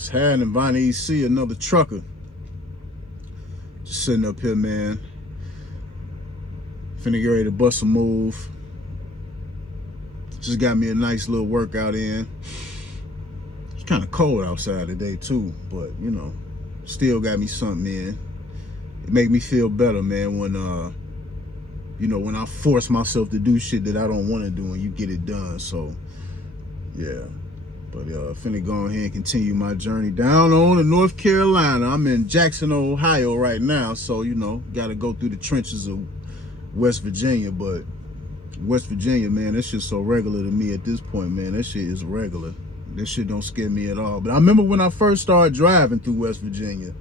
It's happening, Bonnie EC, another trucker. Just sitting up here, man. Finna get ready to bust a move. Just got me a nice little workout in. It's kind of cold outside today too, but you know, still got me something in. It make me feel better, man, when you know, when I force myself to do shit that I don't want to do and you get it done. So yeah. But finna go ahead and continue my journey down on to North Carolina. I'm in Jackson, Ohio right now, so you know, gotta go through the trenches of West Virginia. But West Virginia, man, that shit's so regular to me at this point, man. That shit is regular. That shit don't scare me at all. But I remember when I first started driving through West Virginia,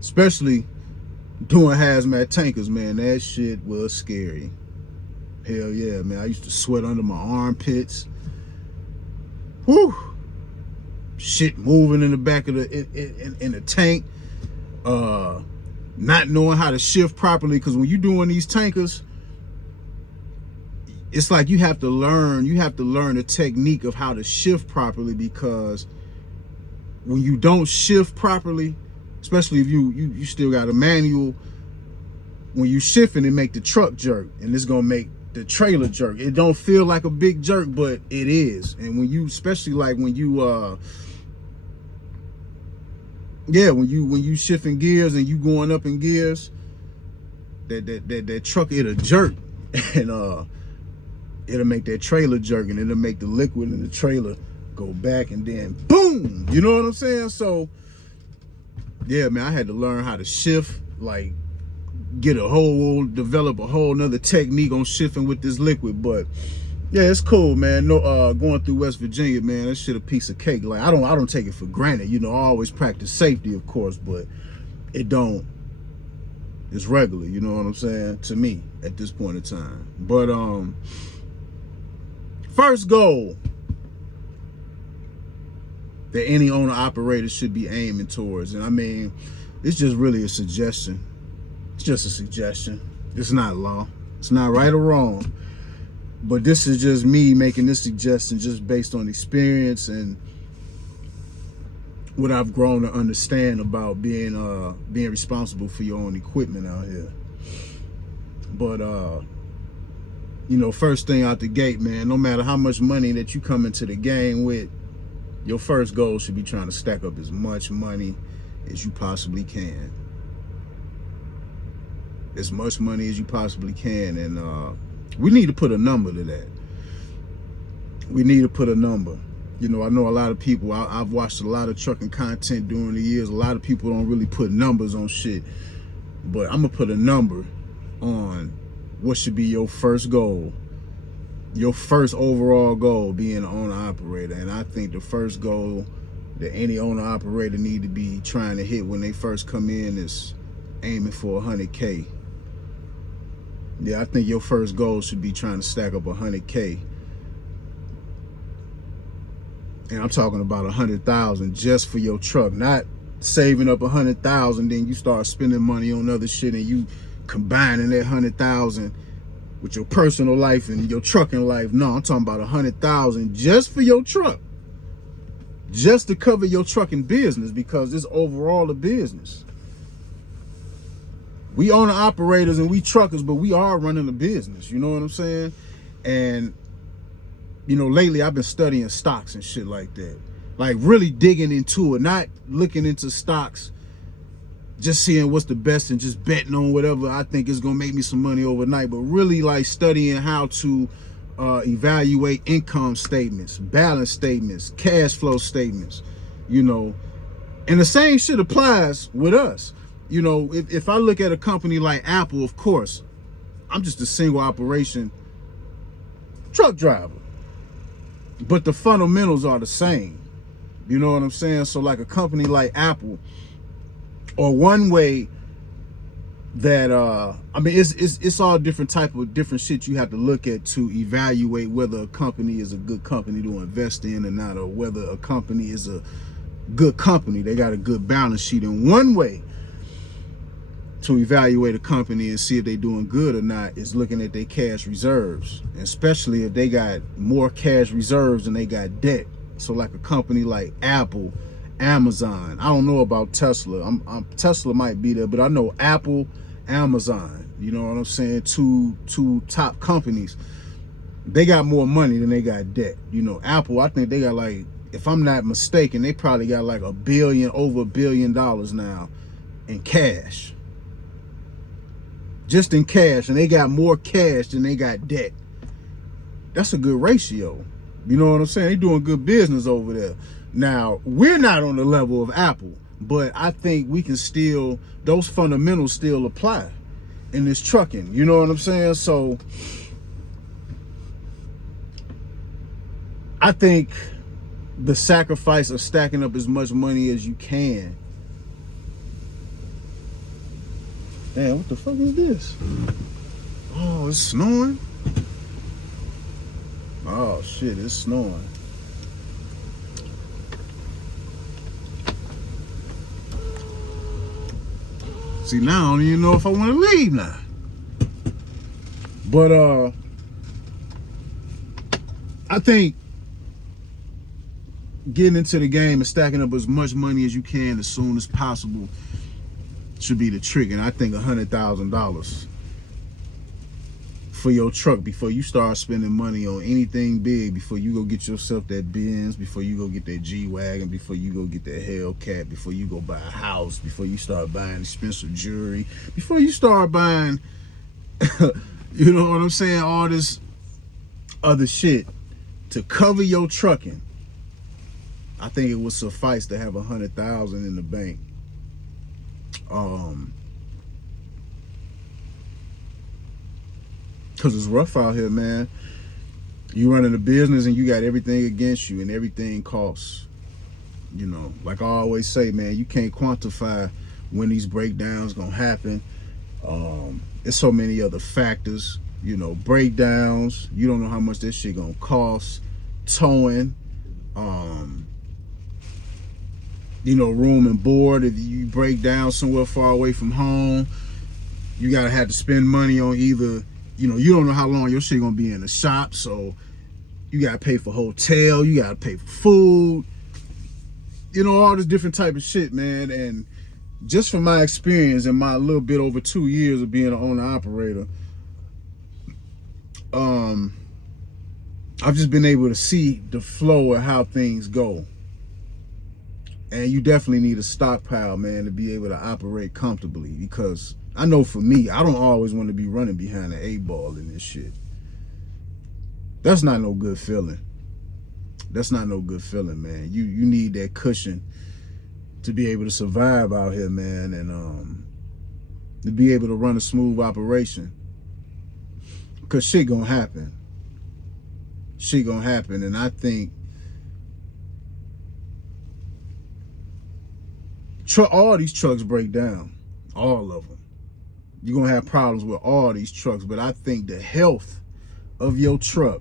especially doing hazmat tankers, man, that shit was scary. Hell yeah, man. I used to sweat under my armpits. Whew. Shit moving in the back of in the tank. Not knowing how to shift properly, because when you're doing these tankers, it's like you have to learn the technique of how to shift properly, because when you don't shift properly, especially if you still got a manual, when you shifting, it make the truck jerk, and it's gonna make the trailer jerk. It don't feel like a big jerk, but it is. And when you, especially like when you when you shifting gears and you going up in gears, that truck, it'll jerk, and it'll make that trailer jerk, and it'll make the liquid in the trailer go back, and then boom, you know what I'm saying? So yeah, man, I had to learn how to shift, like develop a whole nother technique on shifting with this liquid. But yeah, it's cool, man. No, going through West Virginia, man, that shit a piece of cake. Like I don't take it for granted. You know, I always practice safety, of course, but it's regular, you know what I'm saying, to me at this point in time. But first goal that any owner operator should be aiming towards, and I mean, it's just really a suggestion. It's just a suggestion. It's not law. It's not right or wrong. But this is just me making this suggestion just based on experience and what I've grown to understand about being responsible for your own equipment out here. But you know, first thing out the gate, man, no matter how much money that you come into the game with, your first goal should be trying to stack up as much money as you possibly can. As much money as you possibly can. And we need to put a number to that. We need to put a number. You know, I know a lot of people, I've watched a lot of trucking content during the years. A lot of people don't really put numbers on shit. But I'm going to put a number on what should be your first goal. Your first overall goal being an owner-operator. And I think the first goal that any owner-operator need to be trying to hit when they first come in is aiming for 100K. Yeah, I think your first goal should be trying to stack up 100K. And I'm talking about 100,000 just for your truck, not saving up 100,000, then you start spending money on other shit and you combining that 100,000 with your personal life and your trucking life. No, I'm talking about 100,000 just for your truck, just to cover your trucking business, because it's overall a business. We owner operators and we truckers, but we are running a business. You know what I'm saying? And, you know, lately I've been studying stocks and shit like that. Like really digging into it, not looking into stocks, just seeing what's the best and just betting on whatever I think is going to make me some money overnight, but really like studying how to evaluate income statements, balance statements, cash flow statements, you know. And the same shit applies with us. You know, if I look at a company like Apple, of course, I'm just a single operation truck driver. But the fundamentals are the same. You know what I'm saying? So like a company like Apple, or one way that, I mean, it's all different type of different shit you have to look at to evaluate whether a company is a good company to invest in or not, or whether a company is a good company. They got a good balance sheet. And one way to evaluate a company and see if they're doing good or not is looking at their cash reserves, especially if they got more cash reserves than they got debt. So like a company like Apple, Amazon. I don't know about Tesla. Tesla might be there, but I know Apple, Amazon. You know what I'm saying? Two top companies. They got more money than they got debt. You know, Apple, I think they got like, if I'm not mistaken, they probably got like over $1 billion now in cash. Just in cash, and they got more cash than they got debt. That's a good ratio. You know what I'm saying? They doing good business over there. Now, we're not on the level of Apple, but I think we can still, those fundamentals still apply in this trucking. You know what I'm saying? So I think the sacrifice of stacking up as much money as you can. Damn, what the fuck is this? Oh, it's snowing? Oh shit, it's snowing. See, now I don't even know if I want to leave now. But I think getting into the game and stacking up as much money as you can as soon as possible should be the trick. And I think $100,000 for your truck before you start spending money on anything big, before you go get yourself that Benz, before you go get that G-Wagon, before you go get that Hellcat, before you go buy a house, before you start buying expensive jewelry, before you start buying, you know what I'm saying, all this other shit to cover your trucking. I think it would suffice to have 100,000 in the bank. Cause it's rough out here, man. You running a business and you got everything against you and everything costs. You know, like I always say, man, you can't quantify when these breakdowns gonna happen. There's so many other factors, you know, breakdowns. You don't know how much this shit gonna cost. Towing, you know, room and board. If you break down somewhere far away from home, you gotta have to spend money on either, you know, you don't know how long your shit gonna be in the shop, so you gotta pay for hotel, you gotta pay for food, you know, all this different type of shit, man. And just from my experience in my little bit over 2 years of being an owner-operator, I've just been able to see the flow of how things go. And you definitely need a stockpile, man, to be able to operate comfortably. Because I know for me, I don't always want to be running behind the 8-ball in this shit. That's not no good feeling. That's not no good feeling, man. You need that cushion to be able to survive out here, man, and to be able to run a smooth operation. Because shit gonna happen. Shit gonna happen. And I think all these trucks break down. All of them. You're gonna have problems with all these trucks, but I think the health of your truck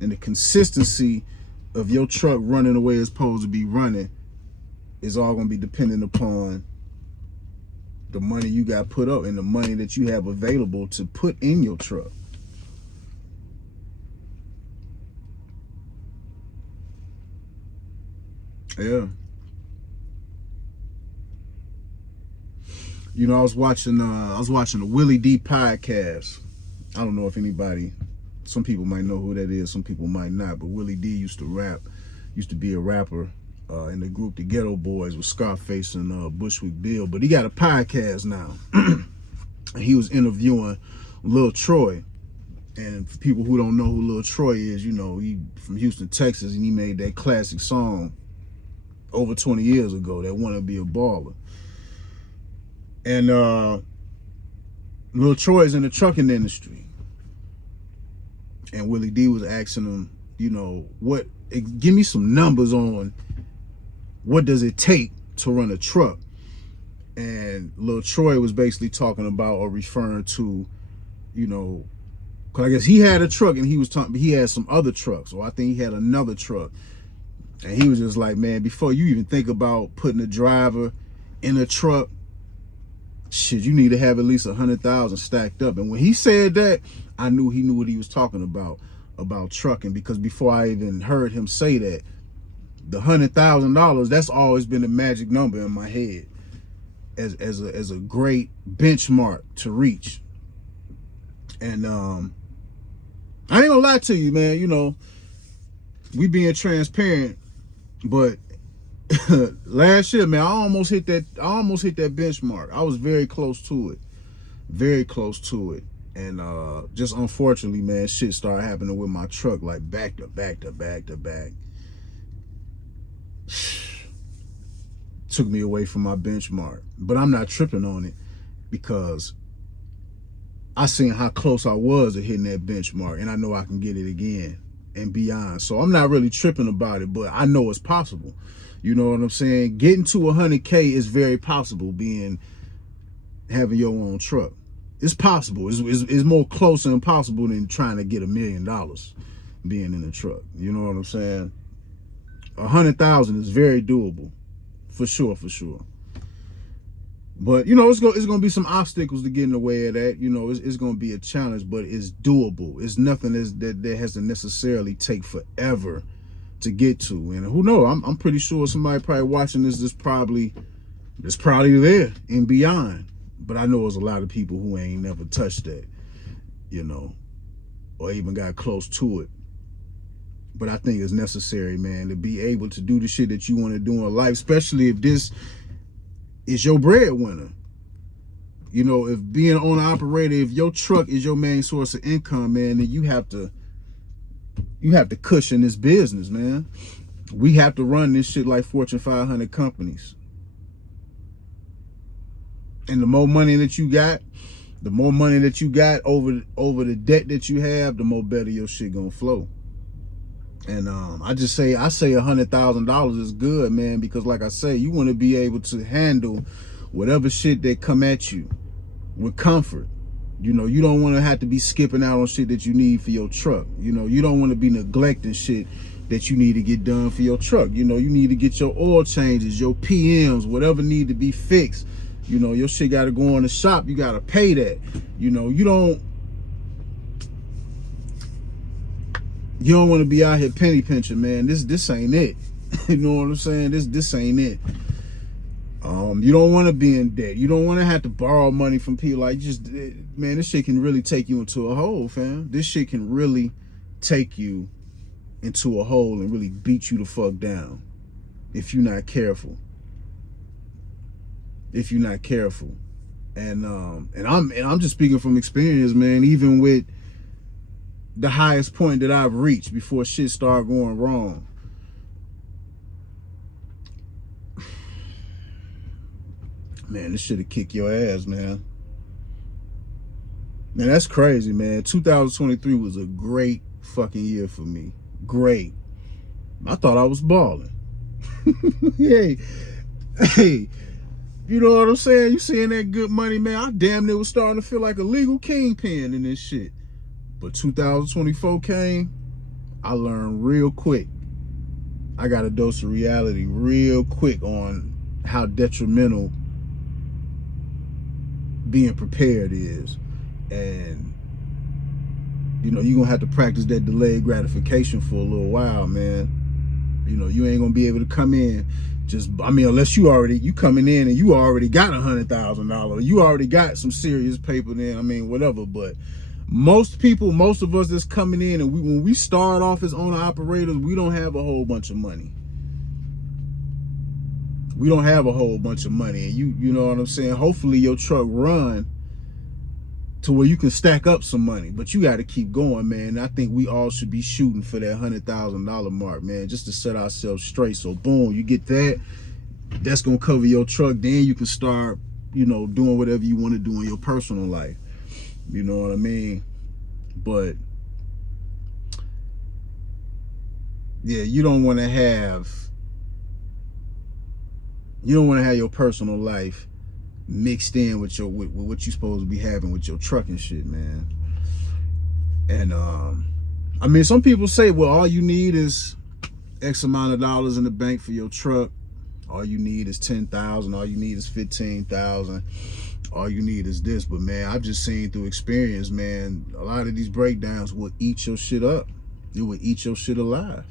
and the consistency of your truck running the way it's supposed to be running is all gonna be dependent upon the money you got put up and the money that you have available to put in your truck. Yeah. You know, I was watching the Willie D podcast. I don't know if anybody, some people might know who that is, some people might not, but Willie D used to be a rapper in the group The Ghetto Boys with Scarface and Bushwick Bill, but he got a podcast now. And he was interviewing Lil Troy. And for people who don't know who Lil Troy is, you know, he from Houston, Texas, and he made that classic song over 20 years ago, that Wanna Be a Baller. And Lil Troy's in the trucking industry. And Willie D was asking him, you know, give me some numbers on what does it take to run a truck. And Lil Troy was basically talking about or referring to, you know, cause I guess he had a truck and he was talking, he had some other trucks, or I think he had another truck. And he was just like, man, before you even think about putting a driver in a truck, shit, you need to have at least 100,000 stacked up. And when he said that, I knew he knew what he was talking about trucking, because before I even heard him say that, The $100,000, that's always been a magic number in my head as a great benchmark to reach. And I ain't gonna lie to you, man. You know, we being transparent, but last year, man, I almost hit that benchmark. I was very close to it. And just unfortunately, man, shit started happening with my truck, like back to back. Took me away from my benchmark. But I'm not tripping on it because I seen how close I was to hitting that benchmark, and I know I can get it again and beyond. So I'm not really tripping about it, but I know it's possible. You know what I'm saying? Getting to 100K is very possible, having your own truck. It's possible. It's more close and possible than trying to get $1 million being in a truck. You know what I'm saying? 100,000 is very doable, for sure. But you know, it's gonna be some obstacles to get in the way of that. You know, it's gonna be a challenge, but it's doable. It's nothing that has to necessarily take forever to get to. And who knows? I'm pretty sure somebody probably watching this is probably there and beyond. But I know there's a lot of people who ain't never touched that, you know, or even got close to it. But I think it's necessary, man, to be able to do the shit that you want to do in life, especially if this is your breadwinner. You know, if being an owner operator, if your truck is your main source of income, man, then you have to cushion this business, man. We have to run this shit like Fortune 500 companies. And the more money that you got, over the debt that you have, the more better your shit gonna flow. And I say $100,000 is good, man, because like I say, you want to be able to handle whatever shit that come at you with comfort. You know, you don't want to have to be skipping out on shit that you need for your truck. You know, you don't want to be neglecting shit that you need to get done for your truck. You know, you need to get your oil changes, your PMs, whatever need to be fixed. You know, your shit got to go in the shop. You got to pay that. You know, you don't want to be out here penny pinching, man. This ain't it. You know what I'm saying? This ain't it. You don't want to be in debt. You don't want to have to borrow money from people. Like, man, this shit can really take you into a hole, fam. This shit can really take you into a hole and really beat you the fuck down if you're not careful. And I'm just speaking from experience, man. Even with the highest point that I've reached before shit started going wrong, man, this shit'll kick your ass, man. Man, that's crazy, man. 2023 was a great fucking year for me. Great. I thought I was balling. hey, you know what I'm saying? You seeing that good money, man? I damn near was starting to feel like a legal kingpin in this shit. But 2024 came, I learned real quick. I got a dose of reality real quick on how detrimental being prepared is. And you know, you're gonna have to practice that delayed gratification for a little while, man. You know, you ain't gonna be able to come in unless you coming in and you already got $100,000, you already got some serious paper then, whatever. But most of us that's coming in, and when we start off as owner operators, we don't have a whole bunch of money. And you know what I'm saying? Hopefully your truck run to where you can stack up some money, but you got to keep going, man. I think we all should be shooting for that $100,000 mark, man, just to set ourselves straight. So boom, you get that, that's gonna cover your truck. Then you can start, you know, doing whatever you want to do in your personal life. You know what I mean? But yeah, you don't want to have your personal life mixed in with what you're supposed to be having with your truck and shit, man. And some people say, well, all you need is X amount of dollars in the bank for your truck. All you need is 10,000. All you need is 15,000. All you need is this. But man, I've just seen through experience, man, a lot of these breakdowns will eat your shit up. It will eat your shit alive.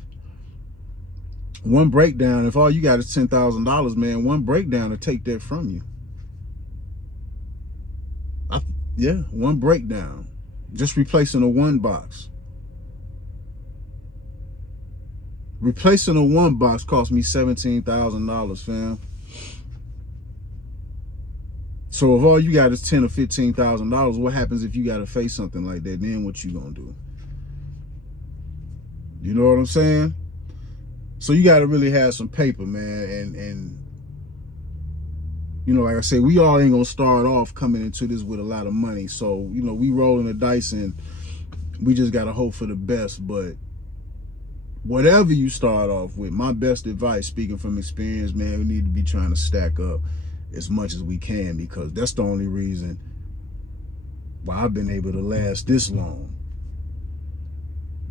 One breakdown, if all you got is $10,000, man, one breakdown to take that from you. Yeah, one breakdown. Just replacing a one box. Replacing a one box cost me $17,000, fam. So if all you got is $10,000 or $15,000, what happens if you got to face something like that? Then what you gonna do? You know what I'm saying? So you got to really have some paper, man. And you know, like I said, we all ain't gonna start off coming into this with a lot of money. So, you know, we rolling the dice and we just gotta hope for the best. But whatever you start off with, my best advice, speaking from experience, man, we need to be trying to stack up as much as we can, because that's the only reason why I've been able to last this long.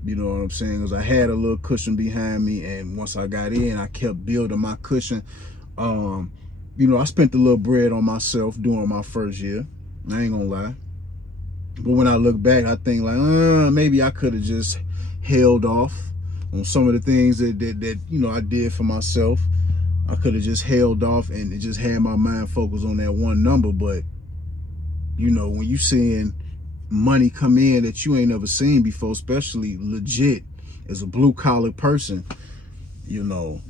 You know what I'm saying? Because I had a little cushion behind me, and once I got in, I kept building my cushion. You know, I spent a little bread on myself during my first year. I ain't gonna lie. But when I look back, I think like, maybe I could have just held off on some of the things that you know, I did for myself. I could have just held off and just had my mind focused on that one number. But, you know, when you seeing money come in that you ain't never seen before, especially legit as a blue collar person, you know,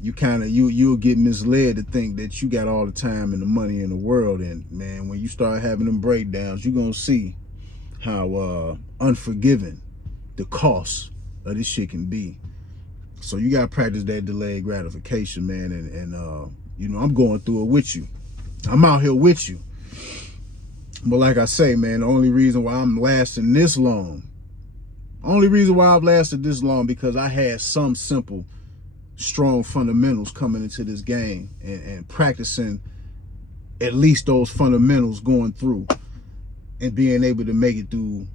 you kind of you'll get misled to think that you got all the time and the money in the world. And man, when you start having them breakdowns, you're gonna see how unforgiving the cost of this shit can be. So you gotta practice that delayed gratification, man. And you know, I'm going through it with you. I'm out here with you. But like I say, man, the only reason why I'm lasting this long, because I had some simple, strong fundamentals coming into this game and practicing at least those fundamentals going through and being able to make it through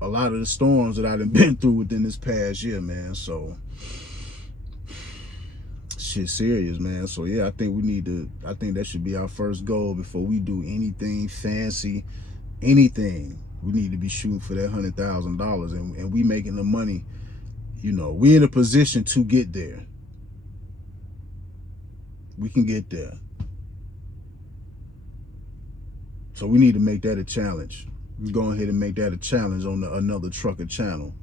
a lot of the storms that I've been through within this past year, man. So shit serious, man. So yeah, I think that should be our first goal before we do anything fancy, anything. We need to be shooting for that $100,000, and we making the money. You know, we in a position to get there. We can get there. So we need to make that a challenge. We go ahead and make that a challenge on Another Trucker channel.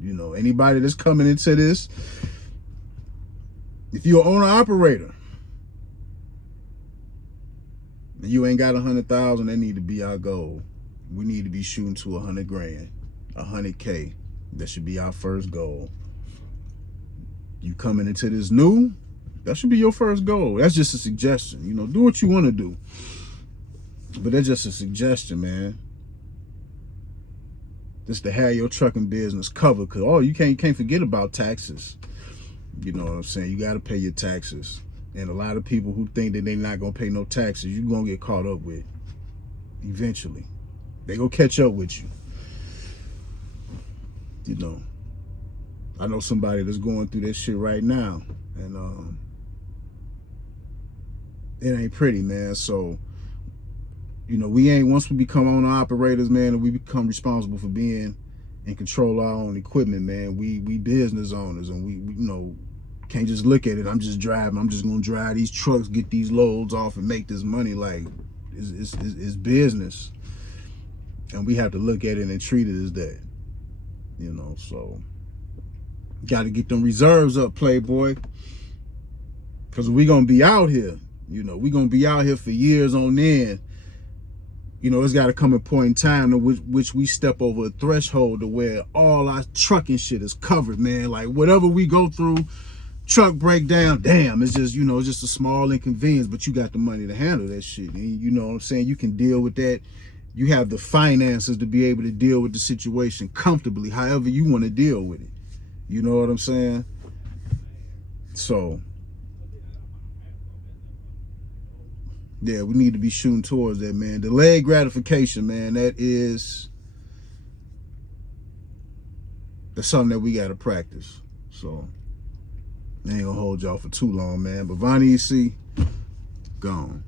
You know, anybody that's coming into this, if you're an owner operator and you ain't got 100,000, that need to be our goal. We need to be shooting to 100 grand, 100K. That should be our first goal. You coming into this new, that should be your first goal. That's just a suggestion. You know, do what you want to do. But that's just a suggestion, man. Just to have your trucking business covered. Because, you can't forget about taxes. You know what I'm saying? You got to pay your taxes. And a lot of people who think that they're not going to pay no taxes, you're going to get caught up with eventually. They going to catch up with you. You know, I know somebody that's going through this shit right now. And it ain't pretty, man. So, you know, once we become owner operators, man, and we become responsible for being in control of our own equipment, man, we business owners, and we you know, can't just look at it. I'm just driving. I'm just gonna drive these trucks, get these loads off, and make this money. Like, it's business, and we have to look at it and treat it as that. You know, so got to get them reserves up, Playboy, because we gonna be out here. You know, we gonna be out here for years on end. You know, it's got to come a point in time to which we step over a threshold to where all our trucking shit is covered, man. Like, whatever we go through, truck breakdown, damn, it's just, you know, it's just a small inconvenience, but you got the money to handle that shit. And you know what I'm saying? You can deal with that. You have the finances to be able to deal with the situation comfortably, however you want to deal with it. You know what I'm saying? So, yeah, we need to be shooting towards that, man. Delayed gratification, man, that's something that we got to practice. So, I ain't gonna hold y'all for too long, man. But Vonnie EC, gone.